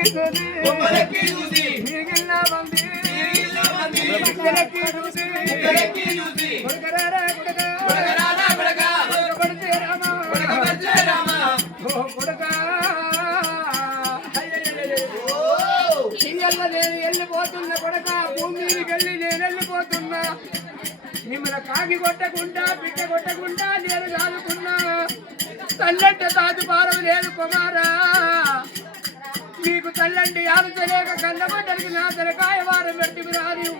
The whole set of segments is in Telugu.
చూసి మిగిలిన మంది చూసి కొడుకరారా కొడుకా కొడుకే రామ కొడుకా నేను వెళ్ళిపోతున్నా కొడుక భూమి మీదకి వెళ్ళి నేను వెళ్ళిపోతున్నా మిమ్మల్ని కాకి కొట్టకుండా పిట్ట కొట్టకుండా నేను కాదుకున్నా తల్లంటే తాజు భారం లేదు కుమారా నీకు తల్లండి ఆలోచలేక కన్నబడ్డరికి నా తలకాయ వారం పెట్టి రాదు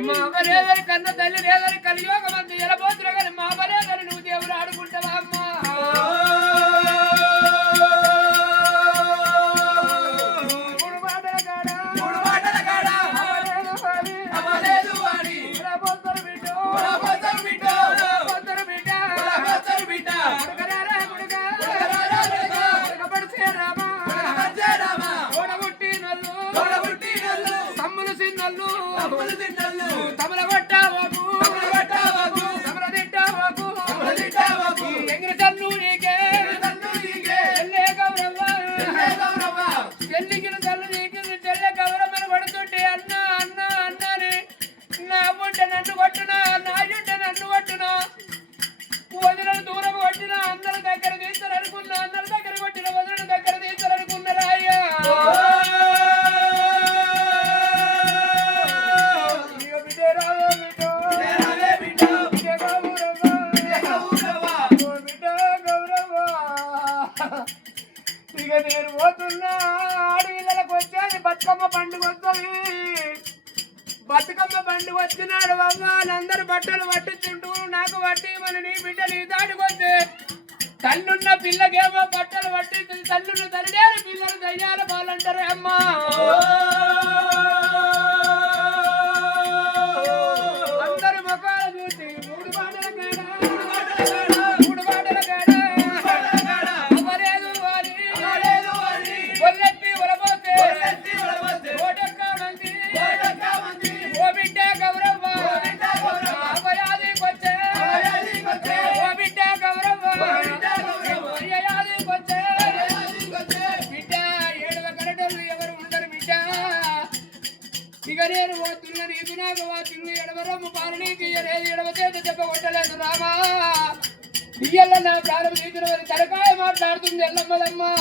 మామరేదని కన్న తల్లి లేదని కలియోగ మంది ఎలబోతున్నా కానీ మామరేదని నువ్వు దేవుడు ఆడుకుంటావా అమ్మా తమల కొట్టావాకు తమల తిట్టావాకు ఎంగిన తన్ను నీకే చెల్లె గౌరవ్వ చెల్లికిన తల్లు నీకిన చెల్లె గౌరమ్మను పడుతుంటే అన్న అన్న అన్నని నా ఉంటే నన్ను కొట్టునా నా ఉంటే నన్ను కొట్టునా వదిలను దూరం కొట్టినా అందరి దగ్గర తీస్తారనుకున్నా అందరి దగ్గర కొట్టిన వదిలిన దగ్గర తీస్తారనుకున్నారా అయ్యా ఇక నేను పోతున్నా ఆడపిల్లలకు వచ్చేది బతుకమ్మ పండుగ వస్తుంది బతుకమ్మ పండుగ వచ్చినాడు వాళ్ళందరూ బట్టలు పట్టించుంటూ నాకు పట్టి మన నీ బిడ్డ నీ దాటికొస్తే తల్లున్న పిల్లకేమో బట్టలు పట్టించింది తల్లును తల్లిదేని పిల్లలు దయ్యాల పాలంటారే అమ్మా అందరి ముఖాలు చూసి మూడు మాటల ఇక నేను పోతున్నా నీకు నాకు పోతుంది ఎడవరమ్మ పాలు నీకు ఎడవ చేత చెప్పగొట్టలేదు రామా ఇయ్యల్ల నా ప్రారంభ తలకాయ మాట్లాడుతుంది ఎల్లమ్మదమ్మా